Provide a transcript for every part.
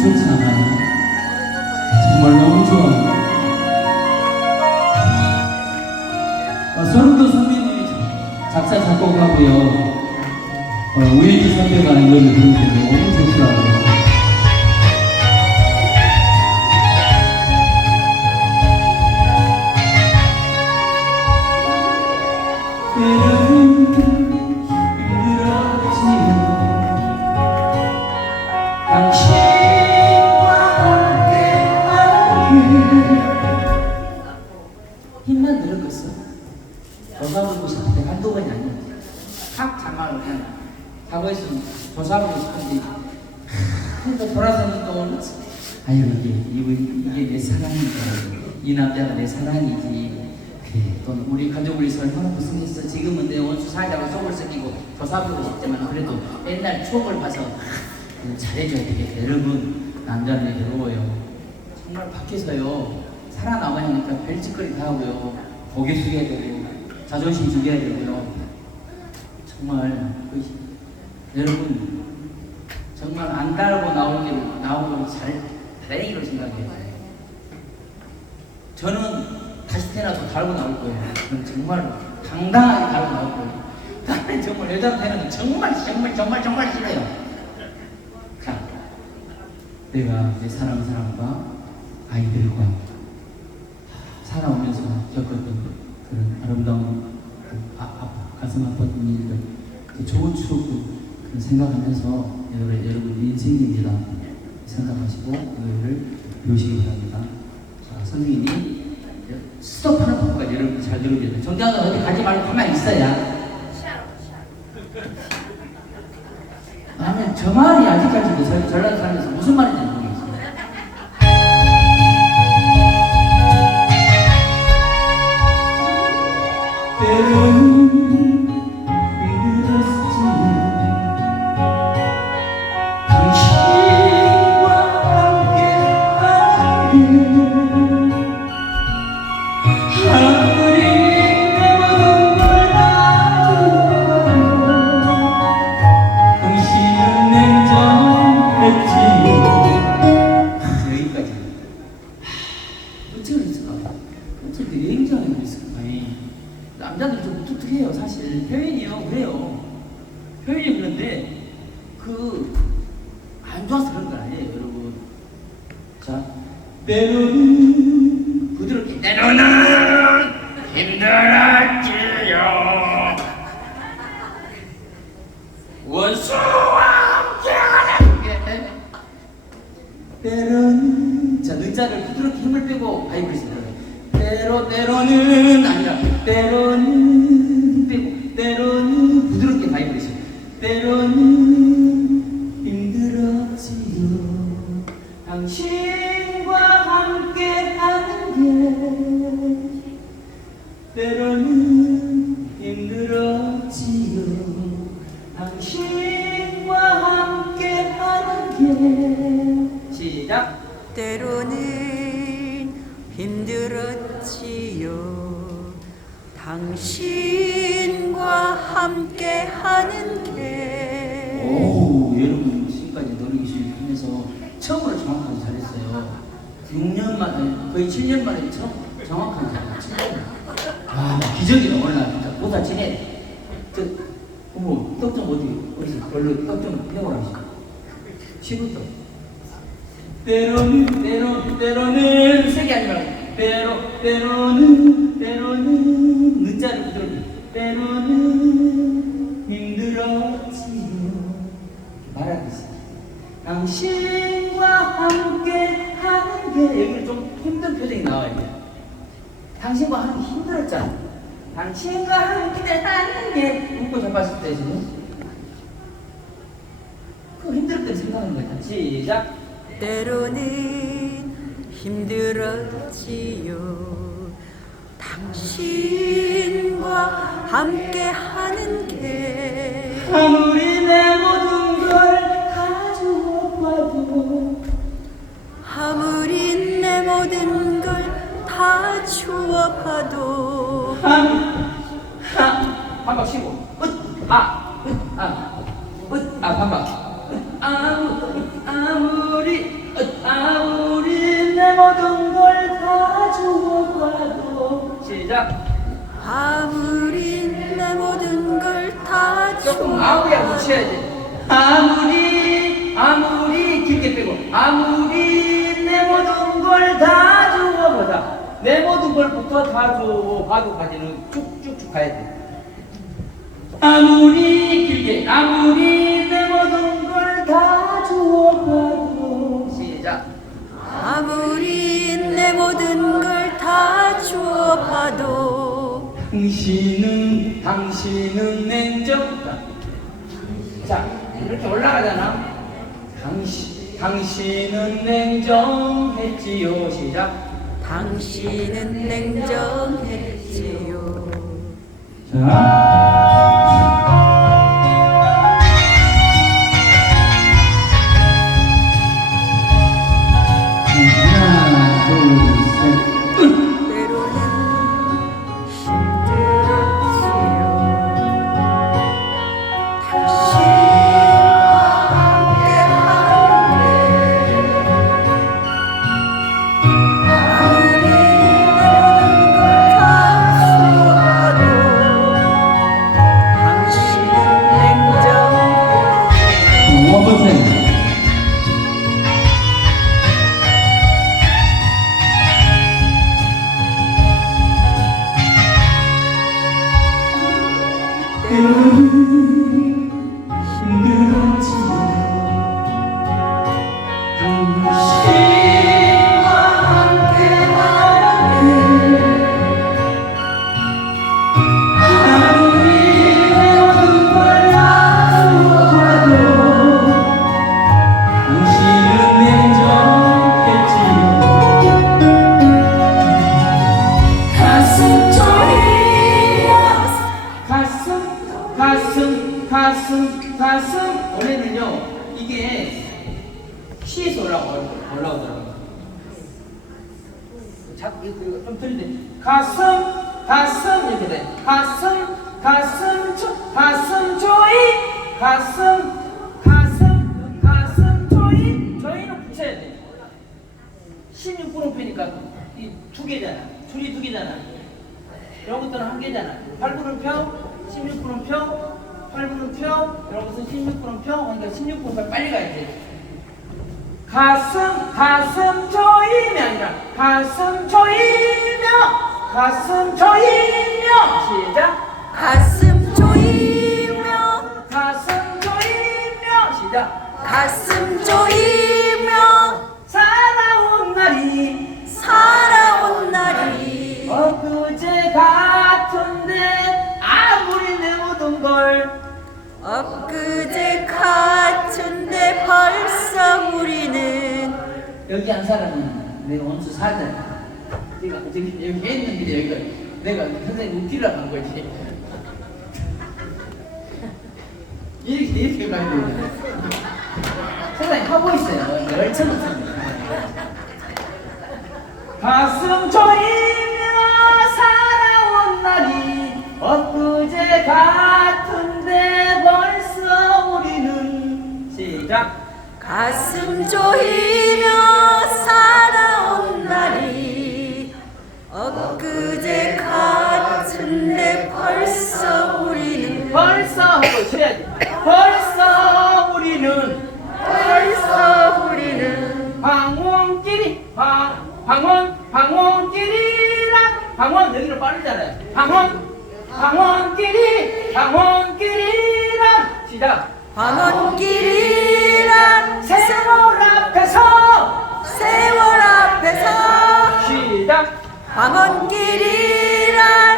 좋지 않아요? 정말 너무 좋아요. 어, 서른도 선배님이 작사 작곡하고요. 어, 우예지 선배가 이거를 부르는데 너무 좋더라고요. 사랑이다. 이 남자가 내 사랑이지. 그래 또 우리 가족을 위해서 얼마나 고생했어? 지금은 내 원수 살자고 속을 썩이고 조사부고 싶지만 그래도 옛날 추억을 봐서 아, 잘해줘야 되겠다. 여러분 남자는 괴로워요. 정말 밖에서요. 살아남아야니까 별짓거리 다 하고요. 고개 숙여야 되고 자존심 죽여야 되고요. 정말 그, 여러분 정말 안 달고 게 나오고 잘 다행이라고 생각해요 저는 다시 태어나서 달고 나올 거예요. 정말 당당하게 달고 나올 거예요. 나는 정말 여자로 태어나는 거 정말 정말 정말 정말 싫어요. 자 내가 내 사랑하는 사람과 아이들과 살아오면서 겪었던 그런 아름다운 그 아, 아, 가슴 아팠던 일들 그 좋은 추억도 생각하면서 여러분, 여러분 인생입니다. 생각하시고 이거를 배우시기 바랍니다. 자 선생님이 스톱하는 부분까지 여러분 잘 돼요 정답은 어디 가지 말고 가만히 있어야. 나는 저 말이 아직까지도 전- 전라도 살면서 무슨 말인지 남자들 좀 툭툭해요 사실. 표현이요 그래요. 표현이 그런데 그 안 좋아서 그런 건 아니에요 여러분. 자 때로는 부드럽게 때로는 힘들었지요. 원수와 함께하는 게. 때로는 자 의자를 부드럽게 힘을 빼고 바이브레이션 들어가요 때로 때로는 아니라 때로는 힘 빼고 때로는 부드럽게 바이브레이션 때로는 힘들었지요. 당신과 함께 하는 게 때로는 힘들었지요. 당신과 함께 하는 게 시작. 때로는 힘들었 지요. 당신과 함께 하는 게 오, 여러분 지금까지 노력이 하면서 처음으로 정확하게 잘했어요. 6년 만에, 거의 7년 만에 처음 정확하게 잘했어요. 7년. 아, 기적이다, 오늘 나 진짜 보다 지내. 저, 어머, 떡좀 어디, 어디서 별로 떡좀 해오라지. 시부터. 때로는, 때로, 때로는, 하지 말고, 때로, 때로는, 때로는, 늦자를 부드럽게, 때로는 힘들었지요. 말하겠어. 당신과 함께 하는 게, 여기 좀 힘든 표정이 나와야 돼. 당신과 하는 게 힘들었잖아. 당신과 함께 하는 게, 웃고 잡았을 때 지금. 그 힘들었던 생각하는 거야. 시작. 때로는 힘들었지요. 당신과 함께 하는 게 아무리 내 모든 걸다 주어봐도 아무리 내 모든 걸 다 주어봐도 한, 한, 반박 쉬고, 으, 아, 으, 아, 으, 아, 반박. 으, 아무, 아무리, 으, 아무리 내 모든 걸 다 주어봐도. 시작. 아무리 내 모든 걸 다 조금 아우야 붙여야지. 아무리 아무리 길게 빼고. 아무리 내 모든 걸 다 주어보다 내 모든 걸부터 다 주어봐도까지는 쭉쭉쭉 가야 돼 아무리 길게 아무리 내 모든 걸 다 주어봐도. 시작 아무리 내 모든 걸 다 주어 봐도 당신은 당신은 냉정하다. 자 이렇게 올라가잖아. 당신 당신은 냉정했지요. 시작. 당신은 냉정했지요 자. 16분음표니까 이 두 개잖아. 줄이 두 개잖아. 이런 것들은 한 개잖아. 8분음표, 16분음표, 8분음표, 이런 것은 16분음표, 그러니까 16분음표 빨리 가야지. 가슴, 가슴 조이며 아니라 가슴 조이며, 가슴 조이며, 시작. 여기 한 사람은 내 원수 사장. 내가 저기 여기 있는데 여기가 내가 선생님 웃기려고 한 거지. 이렇게 이렇게 가야 돼. 선생님 하고 있어요. 열처럼 가슴 졸이며 살아온 날이 엊그제 같은데 벌써 우리는 시작. 가슴 조이며 방원 여기는 빠르잖아요. 방원 방원길이 방원길이란 시작. 광원길이란 세월 앞에서 세월 앞에서 시작. 광원길이란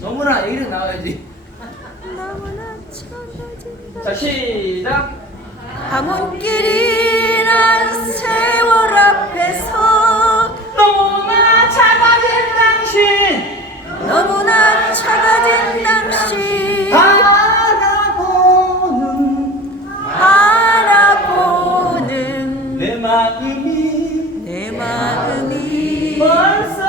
너무나 A를 나와야지. 너무나 참아진다. 자 시작. 밤길이 난 세월 앞에서 너무나 작아진 당신. 너무나 작아진 당신. 바라보는 바라보는 내 마음이 내 마음이 벌써.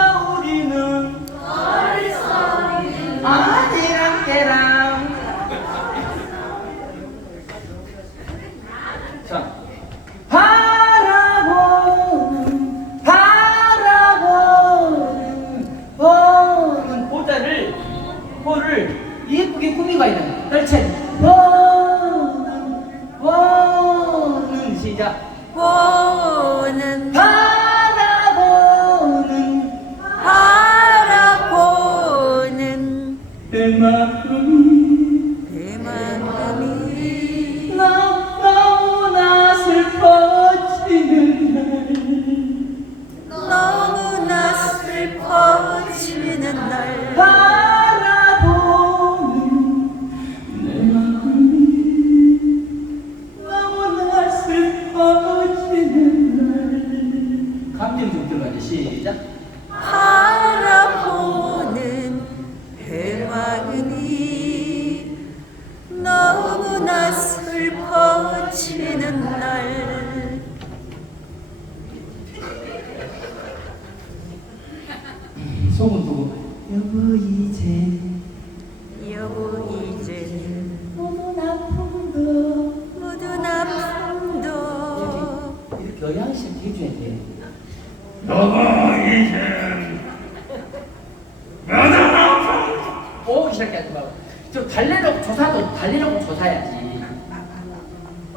오 이렇게 하지 말고. 좀 달래놓고 조사도 달래놓고 조사해야지.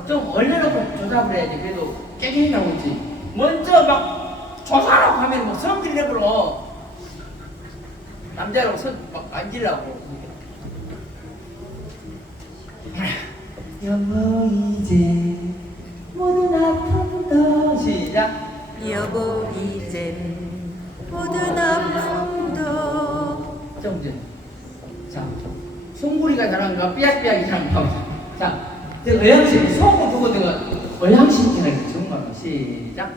좀 얼려놓고 조사를 해야지. 그래도 깨끗이 나오지. 먼저 막 조사라고 하면 뭐 성질 내버려. 남자라고 손막 만지려고. 여보 이제 모든 시작 여보 이젠 모든 아픔도. 좀 이제 자 송구리가 잘한가? 삐약삐약이 잘한가 자. 의향식 소고 두고 내가 의향식이라는 게 정말 시작.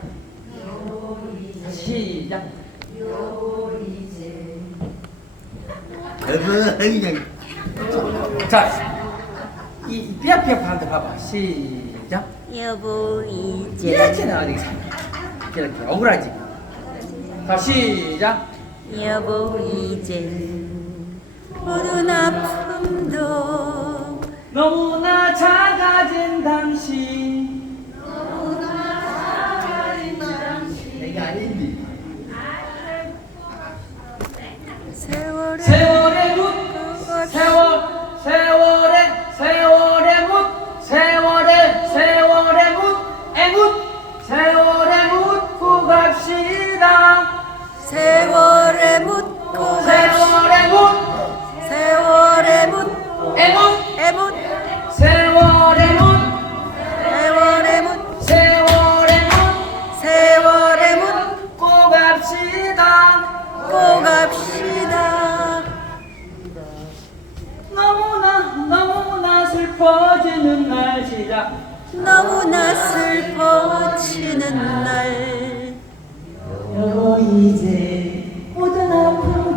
시작. 그냥. 자이 삐약삐약한테 봐봐. 시작. 여보 이제 이렇게 나와야 되겠어 이렇게 억울하지. 자 시작. 여보 이젠 모든 아픔도 너무나 작아진 당신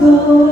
아